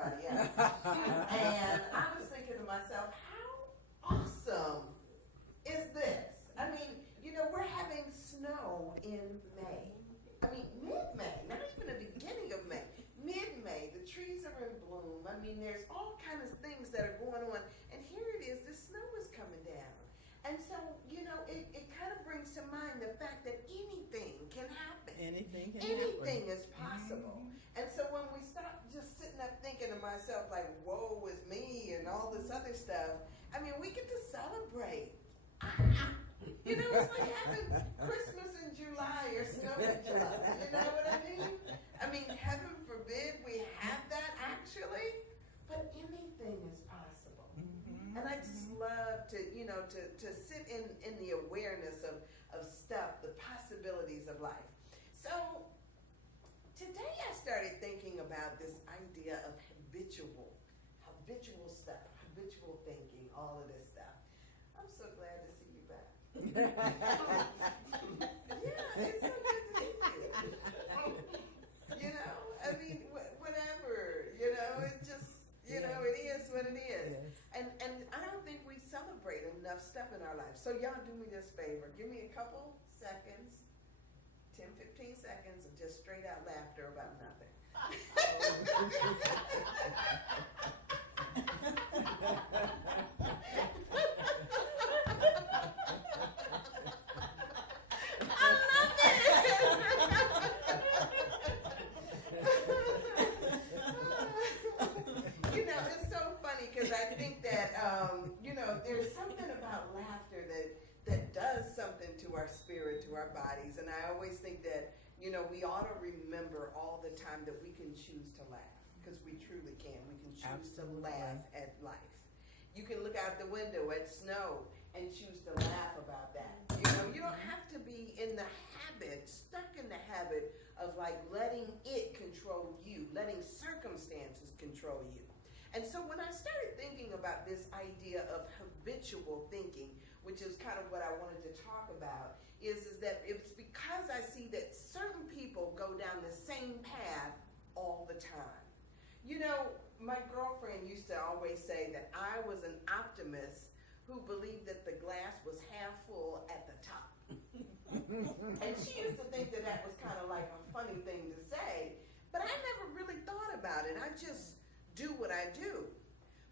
everybody else. And I was thinking to myself, how awesome is this? I mean, you know, we're having snow in May. I mean, mid-May, not even the beginning of May. Mid-May, the trees are in bloom. I mean, there's all kinds of things that are going on. And here it is, the snow is coming down. And so, you know, it kind of brings to mind the fact that anything can happen. Anything is possible. Mm-hmm. And so when we stop just sitting up thinking to myself like, woe is me and all this other stuff, I mean, we get to celebrate. You know, it's like having Christmas in July or snow in July. You know what I mean? I mean, heaven forbid we have that actually, but anything is possible. Mm-hmm. And I just love to, you know, to sit in the awareness of stuff, the possibilities of life. So today I started thinking about this idea of habitual stuff, habitual thinking, all of this stuff. I'm so glad to see you back. Yeah, it's so good to see you. You know, I mean, whatever, you know, it just, you know, it is what it is. Yes. And I don't think we celebrate enough stuff in our lives. So y'all do me this favor. Give me a couple seconds, 10, 15 seconds of just straight out laughter about nothing. You know, it's so funny because I think that, you know, there's something about laughter that does something to our spirit, to our bodies. And I always think that, you know, we ought to remember all the time that we can choose to laugh, because we truly can. We can choose Absolutely. To laugh at life. You can look out the window at snow and choose to laugh about that. You know, you don't have to be in the habit, stuck in the habit of like letting it control you, letting circumstances control you. And so when I started thinking about this idea of habitual thinking, which is kind of what I wanted to talk about, is that it's because I see that certain people go down the same path all the time. You know, my girlfriend used to always say that I was an optimist who believed that the glass was half full at the top. And she used to think that that was kind of like a funny thing to say, but I never really thought about it. I just do what I do.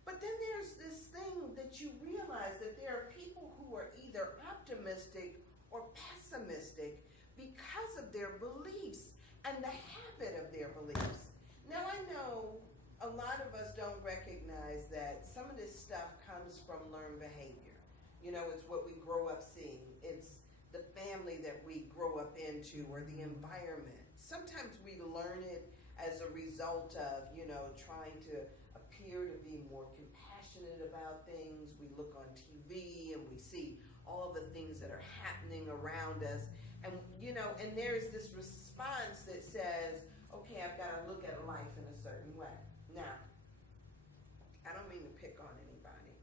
But then there's this thing that you realize that there are people who are either optimistic or pessimistic because of their beliefs and the habit of their beliefs. Now I know a lot of us don't recognize that some of this stuff comes from learned behavior. You know, it's what we grow up seeing. It's the family that we grow up into or the environment. Sometimes we learn it as a result of, you know, trying to appear to be more compassionate about things. We look on TV and we see all the things that are happening around us. And, you know, and there's this response that says, okay, I've got to look at life in a certain way. Now, I don't mean to pick on anybody.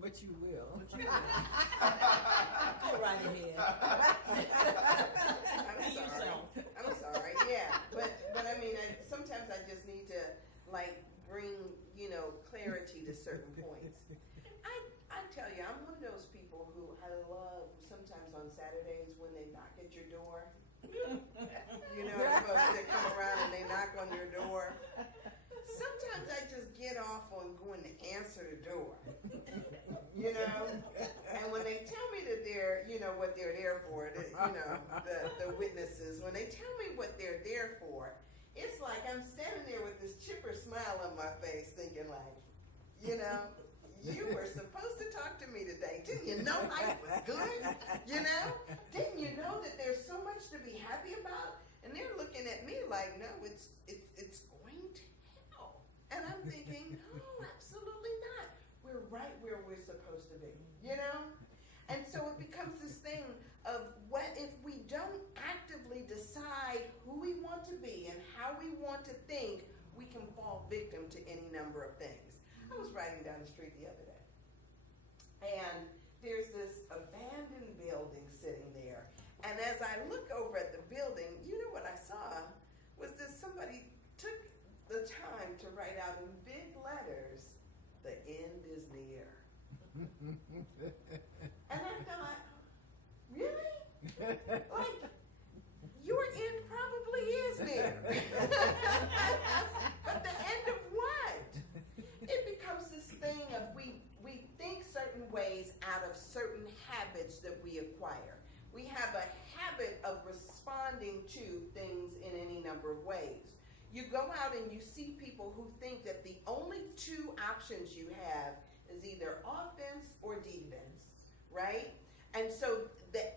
But you will. But you will. Go right ahead. I'm sorry. Yeah, but I mean, sometimes I just need to like bring, you know, clarity to certain points. I tell you, I'm one of those people who I love sometimes on Saturdays when they knock at your door. You know, the folks that come around and they knock on your door. Sometimes I just get off on going to answer the door, you know, and when they tell me that they're, you know, what they're there for, you know, the witnesses, when they tell me what they're there for, it's like I'm standing there with this chipper smile on my face thinking like, you know, you were supposed to talk to me today. Didn't you know life was good? You know? Didn't you know that there's so much to be happy about? And they're looking at me like, no, it's going to hell. And I'm thinking, no, absolutely not. We're right where we're supposed to be, you know? And so it becomes this thing of what if we don't actively decide who we want to be and how we want to think, we can fall victim to any number of things. I was riding down the street the other day, and there's this abandoned building sitting there. And as I look over at the building, you know what I saw was that somebody took the time to write out in responding to things in any number of ways. You go out and you see people who think that the only two options you have is either offense or defense, right? And so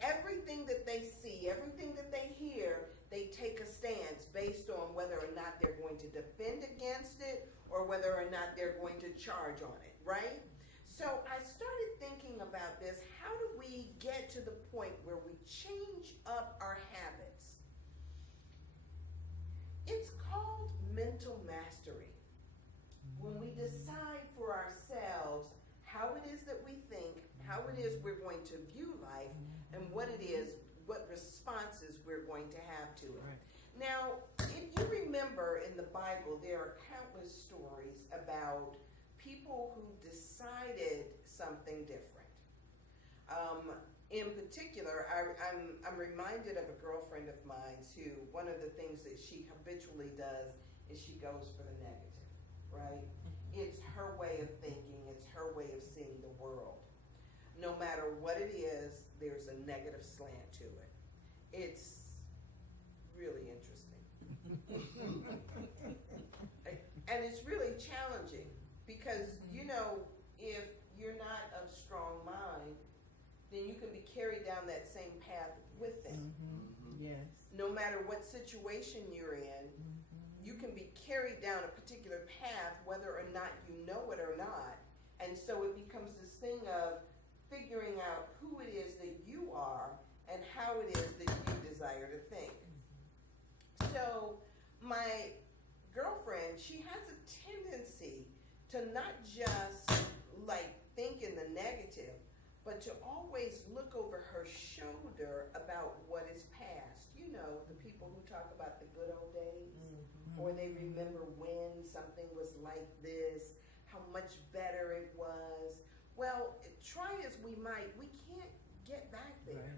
everything that they see, everything that they hear, they take a stance based on whether or not they're going to defend against it or whether or not they're going to charge on it, right? So I started thinking about this. How do we get to the point where we change up our habits? It's called mental mastery. When we decide for ourselves how it is that we think, how it is we're going to view life, and what it is, what responses we're going to have to it. Right. Now, if you remember in the Bible, there are countless stories about people who decided something different. In particular, I'm reminded of a girlfriend of mine who, one of the things that she habitually does is she goes for the negative, right? It's her way of thinking, it's her way of seeing the world. No matter what it is, there's a negative slant to it. It's really interesting. And it's really challenging because, you know, if you're not of strong mind, then you can be carried down that same path with them. Yes. No matter what situation you're in, you can be carried down a particular path whether or not you know it or not. And so it becomes this thing of figuring out who it is that you are and how it is that you desire to think. So my girlfriend, she has a tendency to not just like think in the negative, but to always look over her shoulder about what is past. You know, the people who talk about the good old days, or they remember when something was like this, how much better it was. Well, try as we might, we can't get back there.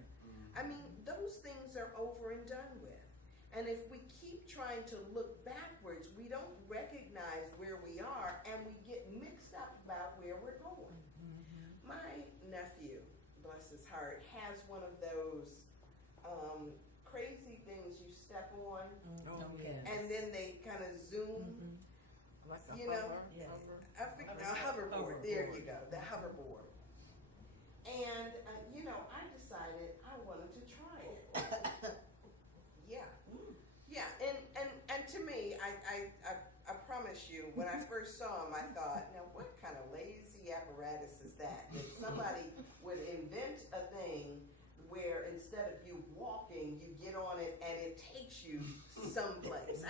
Right. I mean, those things are over and done with. And if we keep trying to look backwards, we don't recognize where we are and we get mixed up about where we're going. My nephew, bless his heart, has one of those crazy things you step on and then they kind of zoom. Like a You know, hover? Yes. A hoverboard. There you go, the hoverboard. And you know, I decided I wanted to try it. Yeah, and to me, I promise you, when I first saw him, I thought, now what kind of lazy apparatus is that? That somebody would invent a thing where instead of you walking, you get on it and it takes you someplace.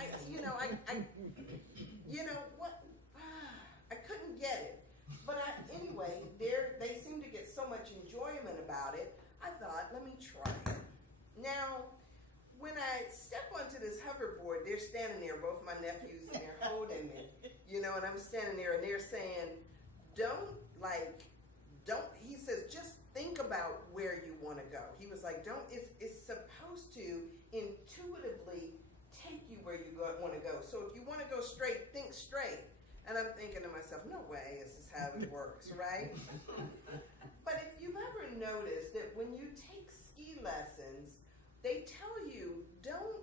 I couldn't get it. But anyway, they seem to get so much enjoyment about it, I thought, let me try it. Now, when I step onto this hoverboard, they're standing there, both my nephews, and they're holding me, you know, and I'm standing there and they're saying, he says, just think about where you want to go. He was like, it's supposed to intuitively take you where you want to go. So if you want to go straight, think straight. And I'm thinking to myself, no way, this is how it works, right? But if you've ever noticed that when you take ski lessons, they tell you, don't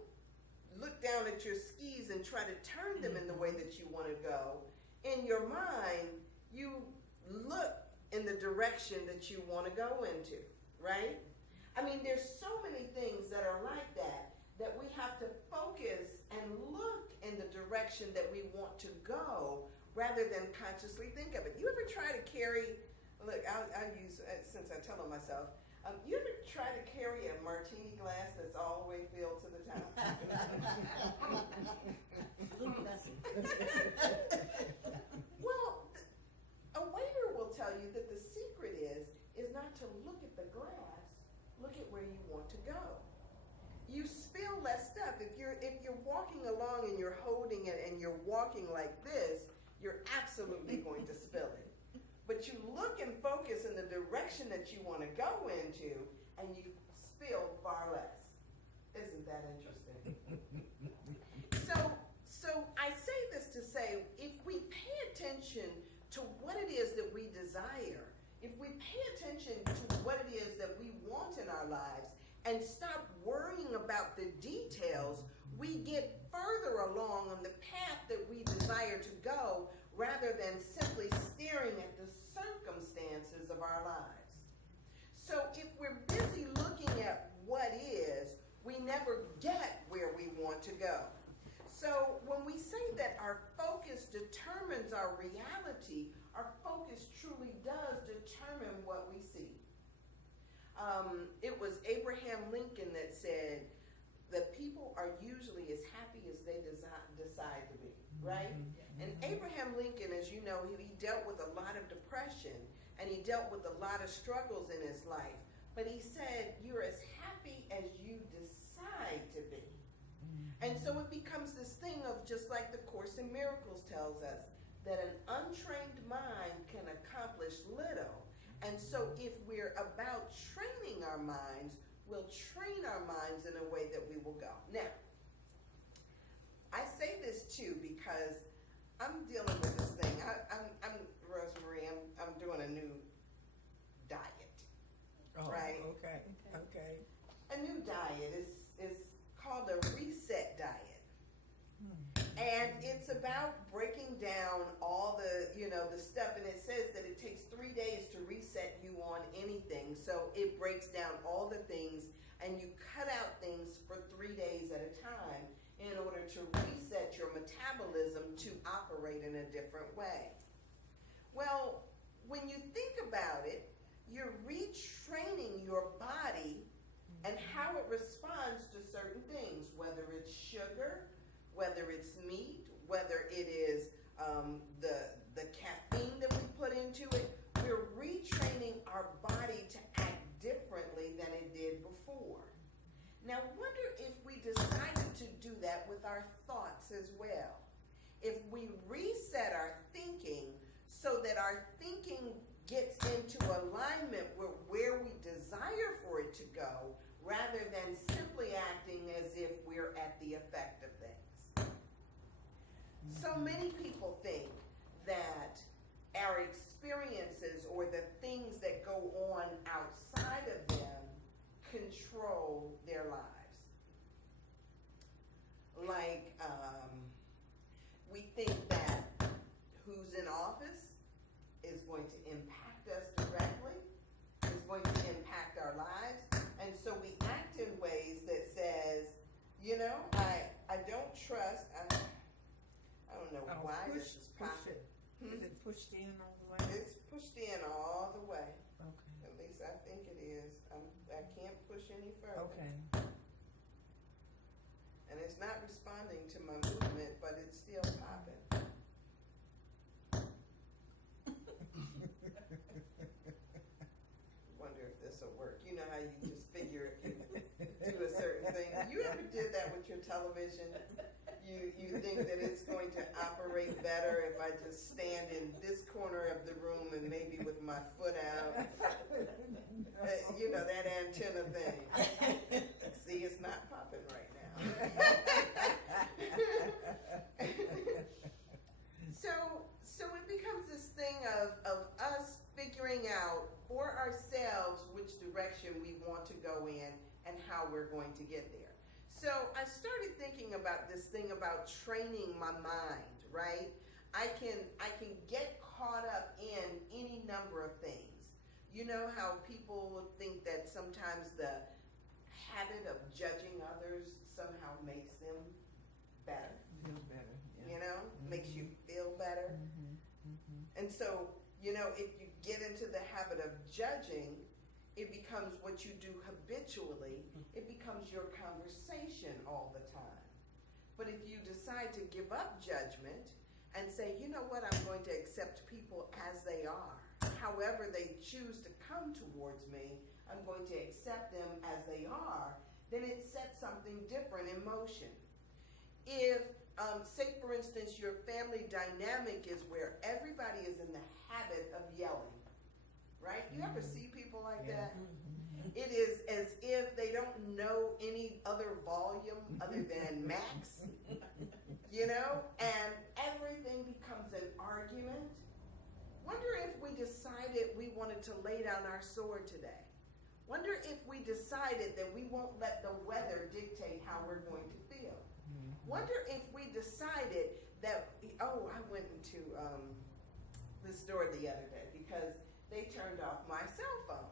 look down at your skis and try to turn them in the way that you want to go. In your mind, you look in the direction that you want to go into, right? I mean, there's so many things that are like that we have to focus and look in the direction that we want to go rather than consciously think of it. You ever try to carry, look, I'll use, since I tell them myself, you ever try to carry a martini glass that's all the way filled to the top? Well, a waiter will tell you that the secret is not to look at the glass, look at where you want to go. You spill less stuff. If you're walking along and you're holding it and you're walking like this, you're absolutely going to spill it. But you look and focus in the direction that you want to go into, and you spill far less. Isn't that interesting? So I say this to say, if we pay attention to what it is that we desire, if we pay attention to what it is that we want in our lives, and stop worrying about the details we get further along on the path that we desire to go rather than simply staring at the circumstances of our lives. So if we're busy looking at what is, we never get where we want to go. So when we say that our focus determines our reality, our focus truly does determine what we see. It was Abraham Lincoln that said, that people are usually as happy as they decide to be, right? And Abraham Lincoln, as you know, he dealt with a lot of depression and he dealt with a lot of struggles in his life. But he said, you're as happy as you decide to be. And so it becomes this thing of, just like the Course in Miracles tells us, that an untrained mind can accomplish little. And so if we're about training our minds, we'll train our minds in a way that we will go. Now, I say this too because I'm dealing with this thing. I'm Rosemary, I'm doing a new diet, right? Okay. A new diet is called a reset diet. And it's about breaking down all the, the stuff, and it says that it takes 3 days to reset you on anything. So it breaks down all the things, and you cut out things for 3 days at a time in order to reset your metabolism to operate in a different way. Well, when you think about it, you're retraining your body and how it responds to certain things, whether it's sugar, whether it's meat, whether it is the caffeine that we put into it. We're retraining our body to act differently than it did before. Now, wonder if we decided to do that with our thoughts as well. If we reset our thinking so that our thinking gets into alignment with where we desire for it to go, rather than simply acting as if we're at the effect of things. So many people think that our experiences or the things that go on outside of them control their lives. Like, we think that who's in office is going to impact us directly, is going to impact our lives, and so we act in ways that says, I don't trust, I don't know why this is popping. Is it pushed in all the way? It's pushed in all the way. Okay. At least I think it is. I can't push any further. Okay. And it's not responding to my movement, but it's still popping. Wonder if this will work. You know how you just figure if you do a certain thing. You ever did that with your television? You think that it's going to operate better if I just stand in this corner of the room and maybe with my foot out. That antenna thing. See, it's not popping right now. So it becomes this thing of us figuring out for ourselves which direction we want to go in and how we're going to get there. So I started thinking about this thing about training my mind, right? I can get caught up in any number of things. You know how people think that sometimes the habit of judging others somehow makes them better. Feel better. Yeah. Makes you feel better. And so, if you get into the habit of judging, it becomes what you do habitually. It becomes your conversation all the time. But if you decide to give up judgment and say, you know what, I'm going to accept people as they are. However they choose to come towards me, I'm going to accept them as they are, then it sets something different in motion. If, say for instance, your family dynamic is where everybody is in the habit of yelling, right? You ever see people like that? It is as if they don't know any other volume other than max, and everything becomes an argument. Wonder if we decided we wanted to lay down our sword today. Wonder if we decided that we won't let the weather dictate how we're going to feel. Wonder if we decided that, oh, I went into the store the other day because they turned off my cell phone.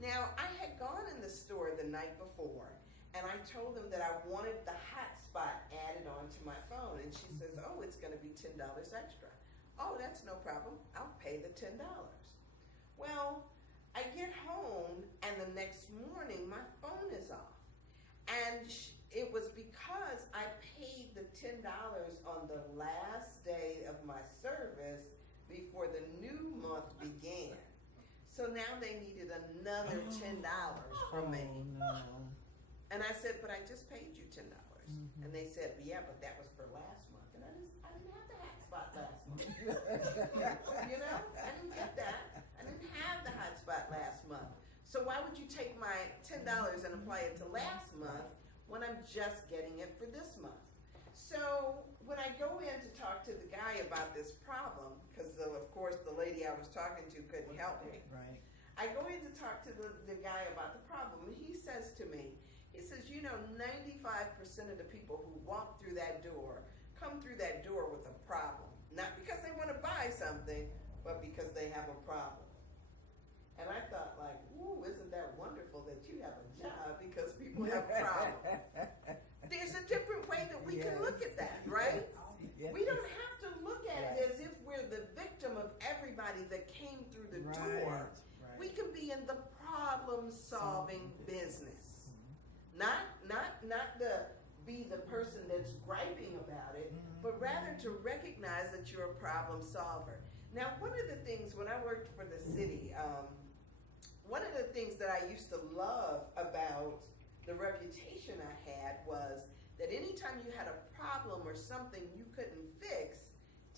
Now, I had gone in the store the night before, and I told them that I wanted the hotspot added onto my phone, and she says, oh, it's going to be $10 extra. Oh, that's no problem. I'll pay the $10. Well, I get home, and the next morning, my phone is off. And it was because I paid the $10 on the last day of my service before the new month began. So now they needed another $10 from me. No. And I said, but I just paid you $10. And they said, yeah, but that was for last month. And I didn't have the hotspot last month. You know, I didn't get that. I didn't have the hotspot last month. So why would you take my $10 and apply it to last month when I'm just getting it for this month? So when I go in to talk to the guy about this problem, because of course the lady I was talking to couldn't help me. Right. I go in to talk to the guy about the problem, and he says to me, he says, you know, 95% of the people who walk through that door come through that door with a problem. Not because they want to buy something, but because they have a problem. And I thought, like, ooh, isn't that wonderful that you have a job because people have problems. There's a different way that we can look at that, right? Yes. We don't have to look at it as if we're the victim of everybody that came through the door. Right. We can be in the problem-solving business. Not to be the person that's griping about it, but rather to recognize that you're a problem solver. Now, one of the things, when I worked for the city, one of the things that I used to love about the reputation I had was that anytime you had a problem or something you couldn't fix,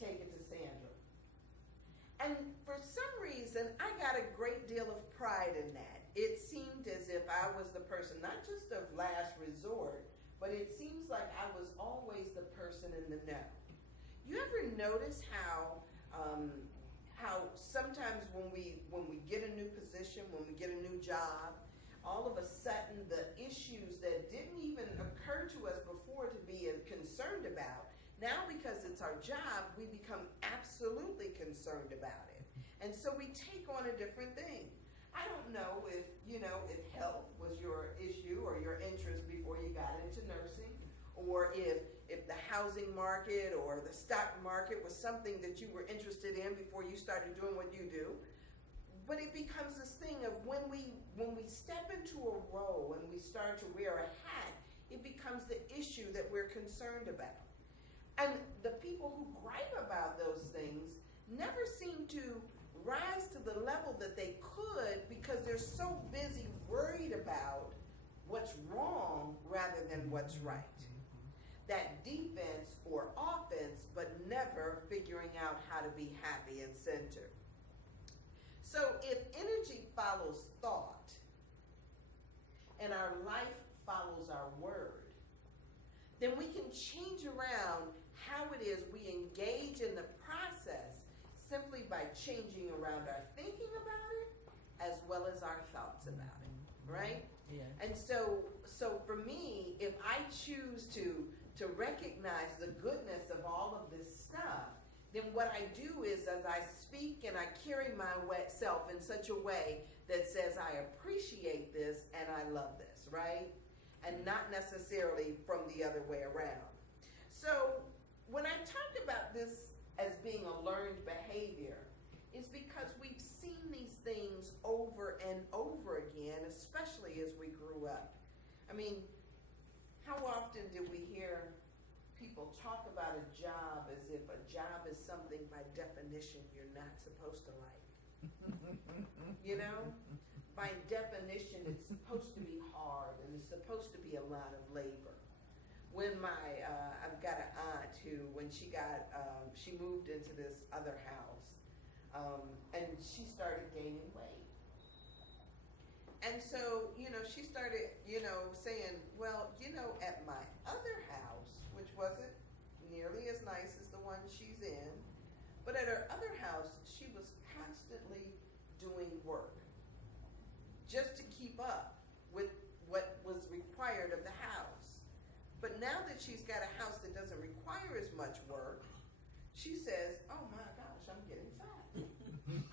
take it to Sandra. And for some reason, I got a great deal of pride in that. It seemed as if I was the person, not just of last resort, but it seems like I was always the person in the know. You ever notice how sometimes when we get a new position, when we get a new job, all of a sudden the issues that didn't even occur to us before to be concerned about, now because it's our job, we become absolutely concerned about it. And so we take on a different thing. I don't know if health was your issue or your interest before you got into nursing, or if the housing market or the stock market was something that you were interested in before you started doing what you do. But it becomes this thing of when we step into a role and we start to wear a hat, it becomes the issue that we're concerned about. And the people who gripe about those things never seem to rise to the level that they could because they're so busy worried about what's wrong rather than what's right. That defense or offense, but never figuring out how to be happy and centered. So if energy follows thought and our life follows our word, then we can change around how it is we engage in the process simply by changing around our thinking about it as well as our thoughts about it, right? Yeah. And so for me, if I choose to recognize the goodness of all of this stuff, then what I do is as I speak and I carry myself in such a way that says I appreciate this and I love this, right? And not necessarily from the other way around. So when I talk about this as being a learned behavior, it's because we've seen these things over and over again, especially as we grew up. I mean, how often do we hear people talk about a job as if a job is something by definition you're not supposed to like? You know? By definition, it's supposed to be hard and it's supposed to be a lot of labor. When I've got an aunt who, when she moved into this other house, and she started gaining weight. And so, she started, saying, well, at my other house, which wasn't nearly as nice as the one she's in, but at her other house, she was constantly doing work just to keep up with what was required of the house. But now that that she's got a house that doesn't require as much work, she says, oh my gosh, I'm getting fat.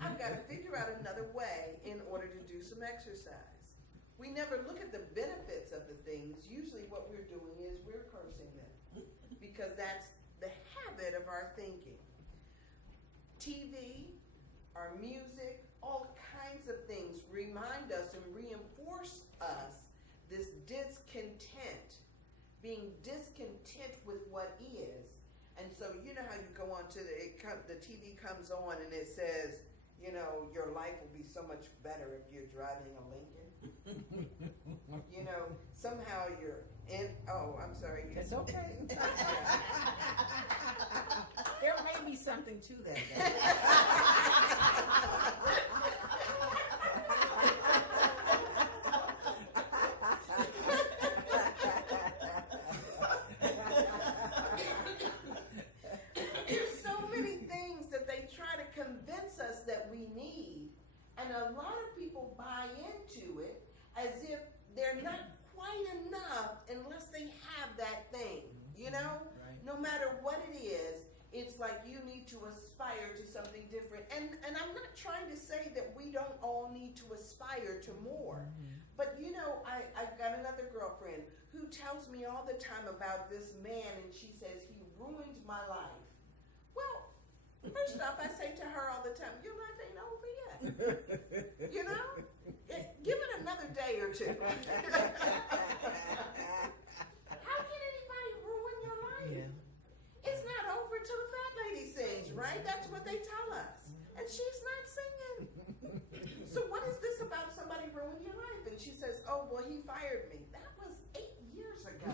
I've got to figure out another way in order to do some exercise. We never look at the benefits of the things. Usually what we're doing is we're cursing them because that's the habit of our thinking. TV, our music, all kinds of things remind us and reinforce us this discontent, being discontent with what is. And so you know how you go on to the TV comes on and it says, you know, your life will be so much better if you're driving a Lincoln. You know, somehow you're in, oh, I'm sorry. It's okay. There may be something to that. There's so many things that they try to convince us that we need, and a lot of people buy into it as if they're not quite enough unless they have that thing, you know? Right. No matter what it is, it's like you need to aspire to something different. And I'm not trying to say that we don't all need to aspire to more. Mm-hmm. But you know, I've got another girlfriend who tells me all the time about this man, and she says, he ruined my life. Well, first off, I say to her all the time, your life ain't over yet. You know? Give it another day or two. How can anybody ruin your life? Yeah. It's not over till the fat lady sings, right? That's what they tell us. And she's not singing. So what is this about somebody ruined your life? And she says, oh, well, he fired me. That was 8 years ago.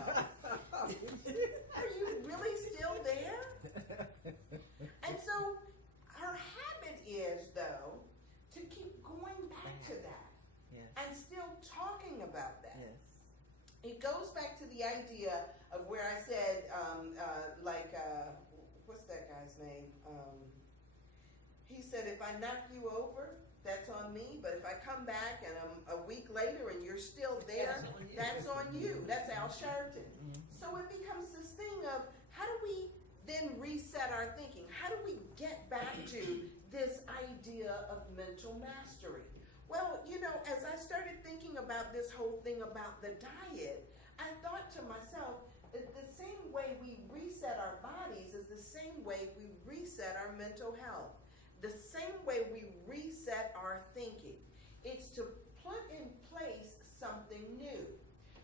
Are you really still there? And so her habit is, though, to keep going back to that. Yes. And still talking about that. Yes. It goes back to the idea of where I said, what's that guy's name? He said, if I knock you over, that's on me. But if I come back and a week later and you're still there, that's on you. That's Al Sharpton. Mm-hmm. So it becomes this thing of how do we then reset our thinking? How do we get back to this idea of mental mastery? Well, you know, as I started thinking about this whole thing about the diet, I thought to myself, the same way we reset our bodies is the same way we reset our mental health. The same way we reset our thinking. It's to put in place something new.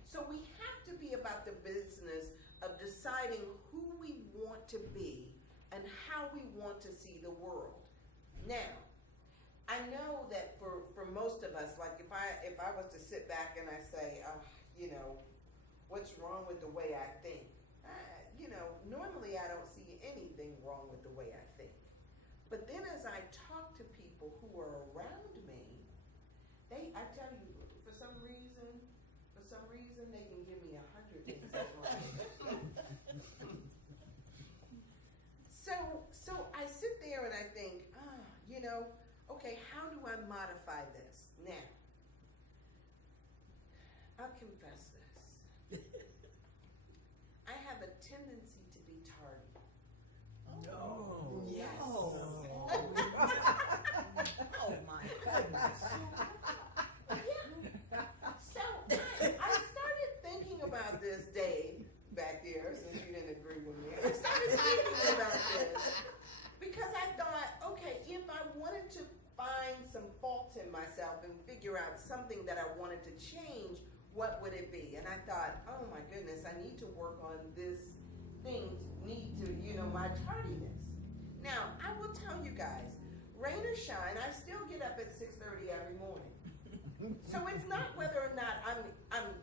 So we have to be about the business of deciding who we want to be and how we want to see the world. Now, I know that for most of us, like if I was to sit back and I say, you know, what's wrong with the way I think? You know, normally I don't see anything wrong with the way I think. But then as I talk to people who are around me, I tell you, for some reason, they can give me 100 things that's wrong. So I sit there and I think, you know, okay, how do I modify this? Now, I'll confess this. I have a tendency to be tardy. No. Yes. Oh, oh my goodness. Yeah. So I started thinking about this, Dave, back there, since you didn't agree with me. I started thinking about this because I thought, okay, if I wanted to find some faults in myself and figure out something that I wanted to change, what would it be? And I thought, oh my goodness, I need to work on this thing, my tardiness. Now, I will tell you guys, rain or shine, I still get up at 6:30 every morning. So it's not whether or not I'm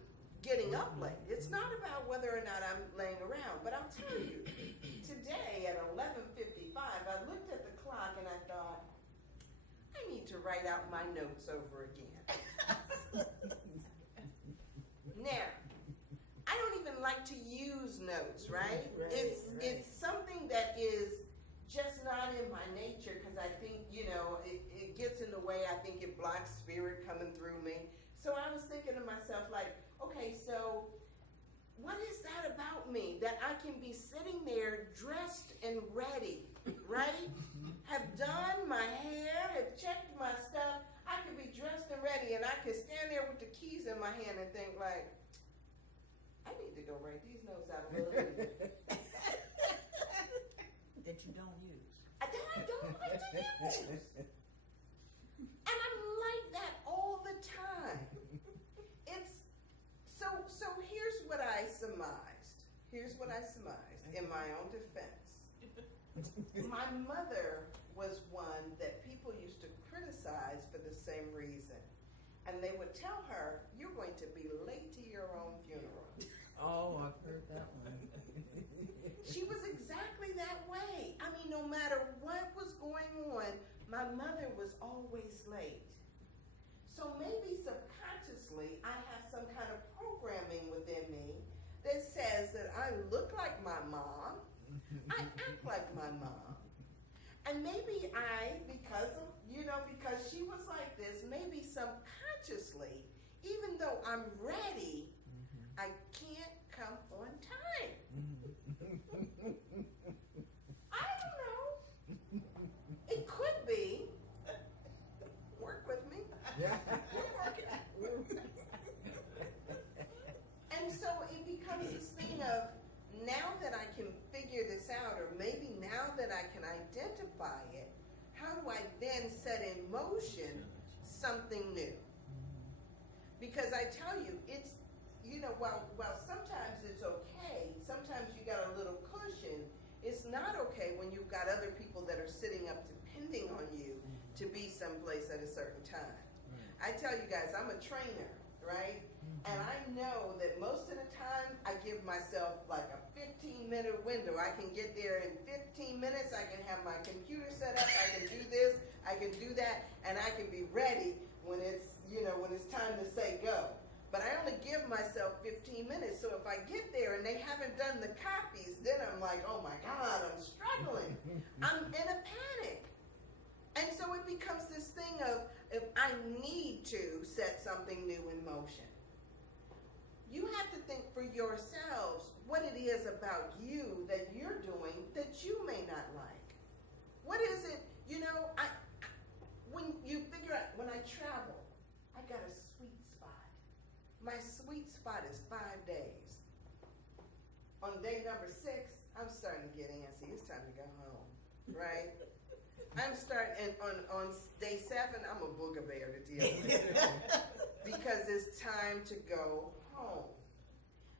getting up late. It's not about whether or not I'm laying around. But I'll tell you, today at 11:55, I looked at the clock and I thought, I need to write out my notes over again. Now, I don't even like to use notes, right? It's something that is just not in my nature because I think, it gets in the way. I think it blocks spirit coming through me. So I was thinking to myself, like, okay, so what is that about me that I can be sitting there dressed and ready, right? Have done my hair, have checked my stuff. I could be dressed and ready, and I could stand there with the keys in my hand and think like, I need to go write these notes out of That you don't use. that I don't like to use. And I'm like that all the time. It's so here's what I surmised. Here's what I surmised in my own defense. My mother was one that people used to criticize for the same reason. And they would tell her, you're going to be late to your own funeral. Oh, I've heard that one. She was exactly that way. I mean, no matter what was going on, my mother was always late. So maybe subconsciously, I have some kind of programming within me that says that I look like my mom, I act like my mom. And maybe because she was like this, maybe subconsciously, even though I'm ready, I can't come on time. I don't know. It could be. Work with me. Yeah. We're working. And so it becomes this thing of, now that I can figure this out, or maybe now that I can identify it, how do I then set in motion something new? Because I tell you, it's, while sometimes it's okay, sometimes you got a little cushion, it's not okay when you've got other people that are sitting up depending on you to be someplace at a certain time. I tell you guys, I'm a trainer, right? And I know that most of the time I give myself like a 15-minute window. I can get there in 15 minutes. I can have my computer set up. I can do this. I can do that. And I can be ready when it's time to say go. But I only give myself 15 minutes. So if I get there and they haven't done the copies, then I'm like, oh my God, I'm struggling. I'm in a panic. And so it becomes this thing of, if I need to set something new in motion. You have to think for yourselves what it is about you that you're doing that you may not like. What is it, when you figure out, when I travel, I got a sweet spot. My sweet spot is 5 days. On day number 6, I'm starting to get antsy. It's time to go home, right? I'm starting, on day 7, I'm a booger bear to deal with. Because it's time to go home.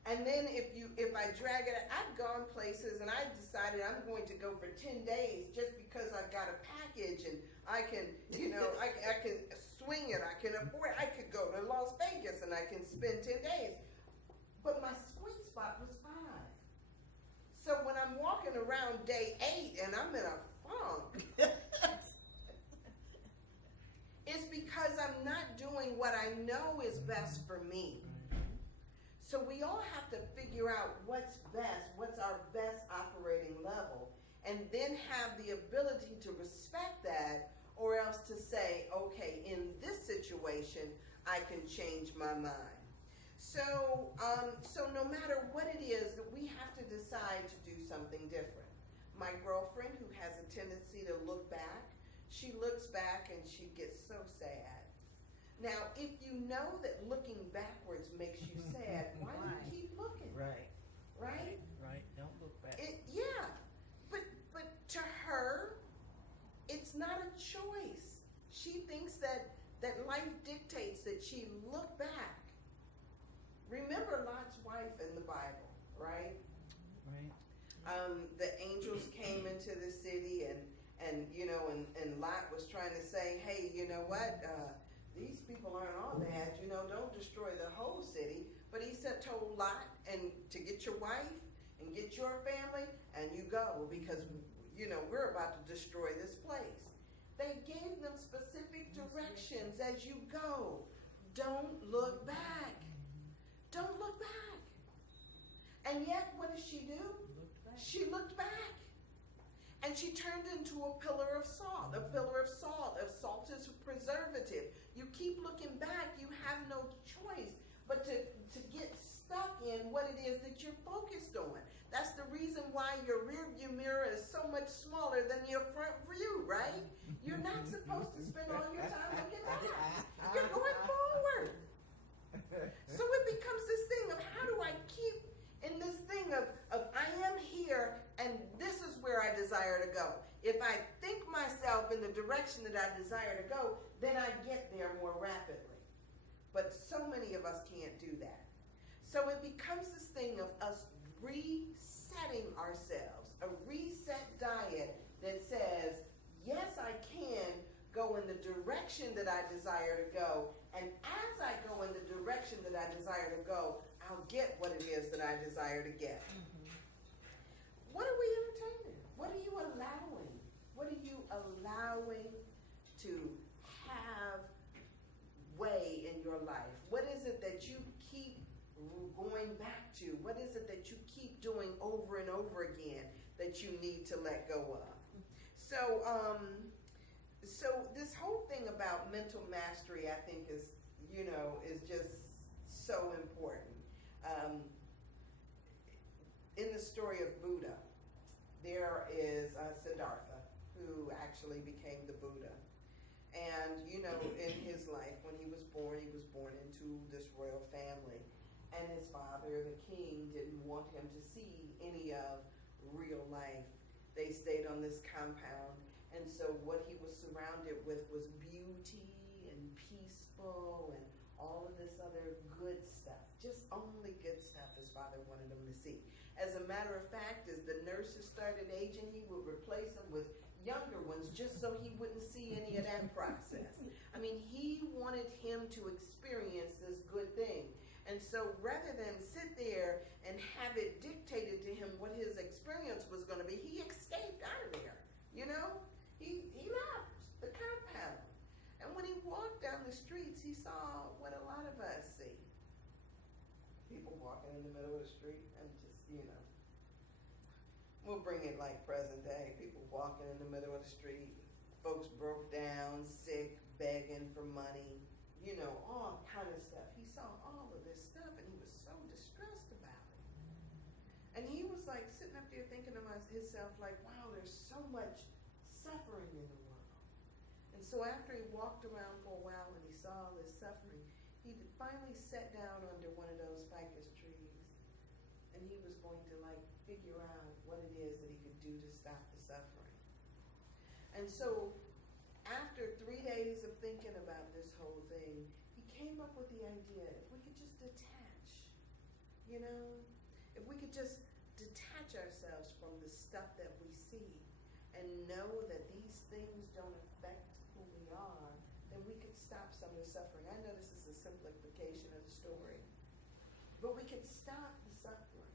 And then if I drag it, I've gone places and I decided I'm going to go for 10 days just because I've got a package and I can, I can swing it, I can afford it. I could go to Las Vegas and I can spend 10 days. But my sweet spot was 5. So when I'm walking around day 8 and I'm in a funk, it's because I'm not doing what I know is best for me. So we all have to figure out what's best, what's our best operating level, and then have the ability to respect that, or else to say, okay, in this situation, I can change my mind. So no matter what it is, that we have to decide to do something different. My girlfriend, who has a tendency to look back, she looks back and she gets so sad. Now, if you know that looking backwards makes you sad, why do you keep looking? Right. Right? Right. Don't look back. Yeah. But to her, it's not a choice. She thinks that life dictates that she look back. Remember Lot's wife in the Bible, right? Right. The angels came into the city and Lot was trying to say, hey, you know what? These people aren't all bad, don't destroy the whole city. But he told Lot, and to get your wife and get your family, and you go, because, we're about to destroy this place. They gave them specific directions as you go. Don't look back. Don't look back. And yet, what does she do? She looked back. And she turned into a pillar of salt. A pillar of salt. If salt is a preservative, you keep looking back, you have no choice but to get stuck in what it is that you're focused on. That's the reason why your rear view mirror is so much smaller than your front view, right? You're not supposed to spend all your time looking back. You're going forward. So it becomes this thing of how do I keep in this thing of I am here and this is where I desire to go. If I think myself in the direction that I desire to go, then I get there more rapidly. But so many of us can't do that. So it becomes this thing of us resetting ourselves, a reset diet that says, yes, I can go in the direction that I desire to go, and as I go in the direction that I desire to go, I'll get what it is that I desire to get. What are we entertaining? What are you allowing? What are you allowing to have way in your life? What is it that you keep going back to? What is it that you keep doing over and over again that you need to let go of? So, so this whole thing about mental mastery, I think is just so important. In the story of Buddha, there is Siddhartha, who actually became the Buddha. And, in his life, when he was born into this royal family. And his father, the king, didn't want him to see any of real life. They stayed on this compound. And so what he was surrounded with was beauty and peaceful and all of this other good stuff. Just only good stuff his father wanted him to see. As a matter of fact, as the nurses started aging, he would replace them with younger ones just so he wouldn't see any of that process. I mean, he wanted him to experience this good thing. And so rather than sit there and have it dictated to him what his experience was going to be, he escaped out of there. He left the compound. And when he walked down the streets, he saw what a lot of us see. People walking in the middle of the street and just, we'll bring it like present day. People walking in the middle of the street, folks broke down, sick, begging for money, all kind of stuff. He saw all of this stuff and he was so distressed about it. And he was like sitting up there thinking to himself like, wow, there's so much suffering in the world. And so after he walked around for a while and he saw all this suffering, he finally sat down under one of those ficus trees and he was going to figure out what it is that he could do to stop the suffering. And so after 3 days of thinking about this whole thing, he came up with the idea, if we could just detach, if we could just detach ourselves from the stuff that we see and know that these things don't affect who we are, then we could stop some of the suffering. I know this is a simplification of the story, but we could stop the suffering.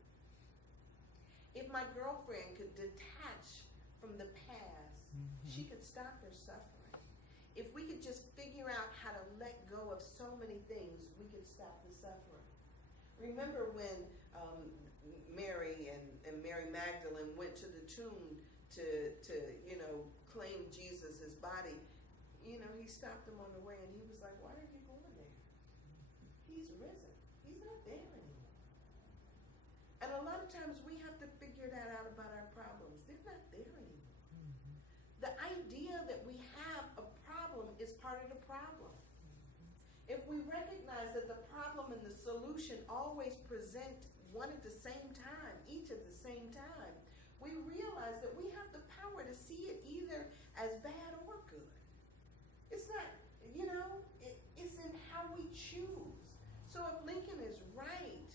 If my girlfriend could detach from the past, she could stop her suffering. If we could just figure out how to let go of so many things, we could stop the suffering. Remember when Mary and Mary Magdalene went to the tomb to claim Jesus' body? He stopped them on the way and he was like, why are you going there? He's risen. He's not there anymore. And a lot of times we have to figure that out about our problems. They're not there anymore. The idea that we have a problem is part of the problem. If we recognize that the problem and the solution always present one at the same time, each at the same time, we realize that we have the power to see it either as bad or good. It's not, it's in how we choose. So if Lincoln is right,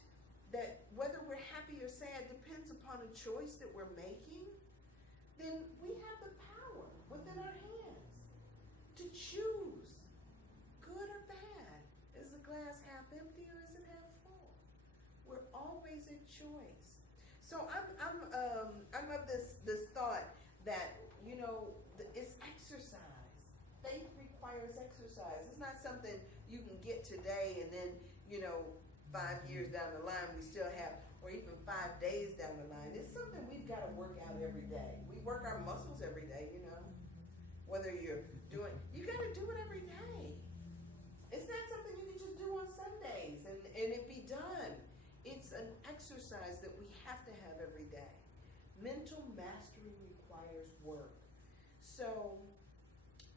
that whether we're happy or sad depends upon a choice that we're making, then we have the power within our hands to choose good or bad. Is the glass half empty or is it half full? We're always a choice. So I'm of this thought that it's exercise. Faith requires exercise. It's not something you can get today and then 5 years down the line we still have, or even 5 days down the line. It's something we've got to work out every day. We work our muscles every day, Whether you're doing, you got to do it every day. It's not something you can just do on Sundays and it be done. It's an exercise that we have to have every day. Mental mastery requires work. So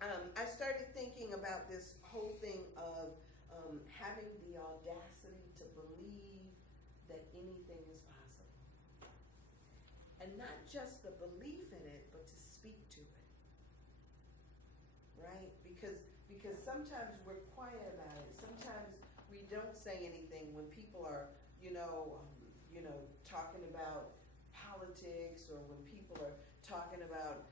I started thinking about this whole thing of having the audacity to believe that anything is possible. And not just the belief in it, but to speak to it. Right? Because sometimes we're quiet about it. Sometimes we don't say anything when people are, talking about politics, or when people are talking about,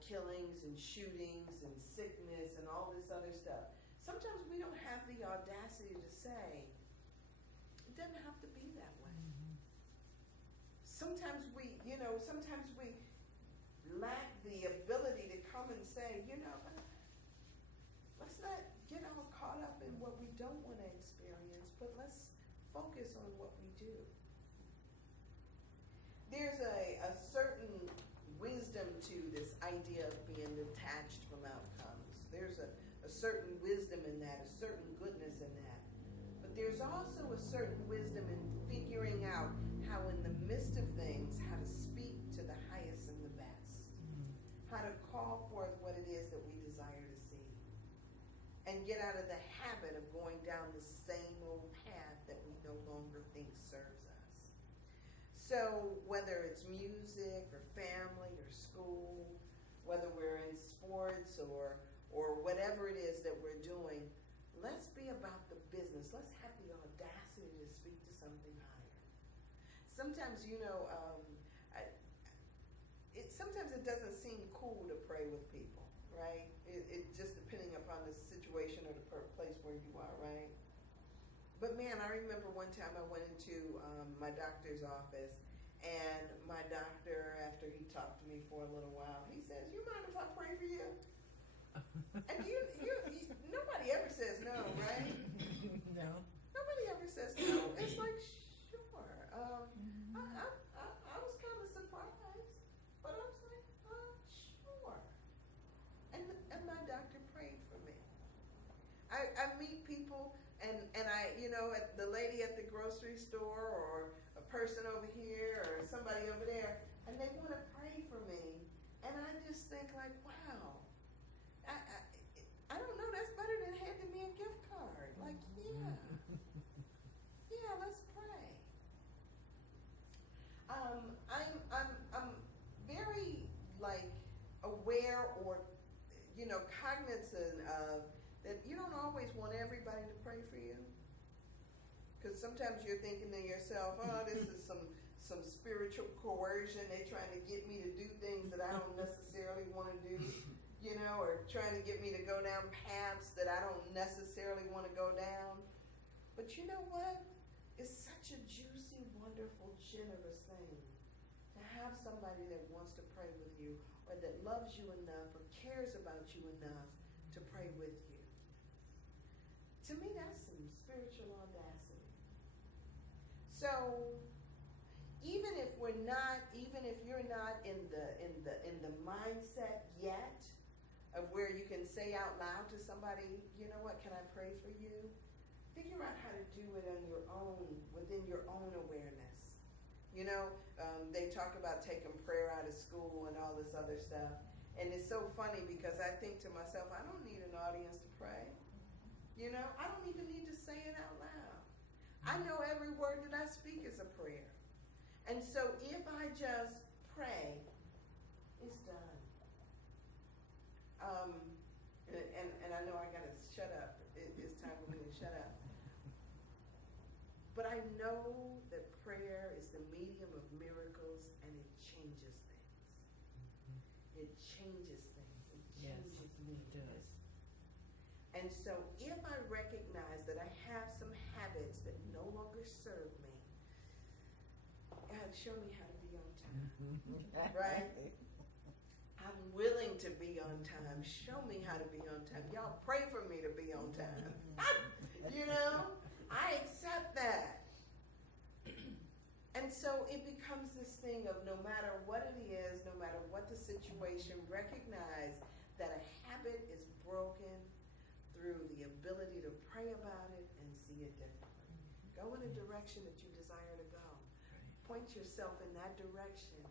killings and shootings and sickness and all this other stuff. Sometimes we don't have the audacity to say, it doesn't have to be that way. Sometimes we lack the ability to come and say, let's not get all caught up in what we don't want to experience, but let's focus on what we do. There's a certain wisdom to this idea of being detached from outcomes. There's a certain wisdom in that, a certain goodness in that. But there's also a certain wisdom in figuring out how in the midst of things, how to speak to the highest and the best. How to call forth what it is that we desire to see. And get out of the habit of going down the same old path that we no longer think serves us. So whether it's music or family or school, whether we're in sports or whatever it is that we're doing, let's be about the business. Let's have the audacity to speak to something higher. Sometimes, sometimes it doesn't seem cool to pray with people, right? It just depending upon the situation or the place where you are, right? But man, I remember one time I went into my doctor's office, and my doctor, after he talked to me for a little while, he says, "You mind if I pray for you?" And nobody ever says no, right? No. Nobody ever says no. It's like, sure. I was kind of surprised, but I was like, sure. And my doctor prayed for me. I meet people, and at the lady at the grocery store, or a person over here, or somebody over there, and they want to pray for me, and I just think like, wow. I don't know, that's better than handing me a gift card. Like, yeah, let's pray. I'm very aware or cognizant of that. You don't always want everybody to pray for you, because sometimes you're thinking to yourself, oh, this is some spiritual coercion. They're trying to get me to do things that I don't necessarily want to do. Or trying to get me to go down paths that I don't necessarily want to go down. But you know what? It's such a juicy, wonderful, generous thing to have somebody that wants to pray with you, or that loves you enough, or cares about you enough to pray with you. To me, that's some spiritual audacity. So, even if you're not in the mindset yet of where you can say out loud to somebody, you know what, can I pray for you? Figure out how to do it on your own, within your own awareness. They talk about taking prayer out of school and all this other stuff. And it's so funny because I think to myself, I don't need an audience to pray. I don't even need to say it out loud. I know every word that I speak is a prayer. And so if I just pray, it's done. And I know I gotta shut up. It's time for me to shut up. But I know that prayer is the medium of miracles, and it changes things. It changes things. It changes me. It does. And so if I recognize that I have some habits that no longer serve me, God, show me how to be on time. Right? I'm willing to be on time. Show me how to be on time. Y'all pray for me to be on time. I accept that. And so it becomes this thing of no matter what it is, no matter what the situation, recognize that a habit is broken through the ability to pray about it and see it differently. Go in a direction that you desire to go. point yourself in that direction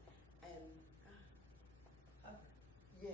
and yeah.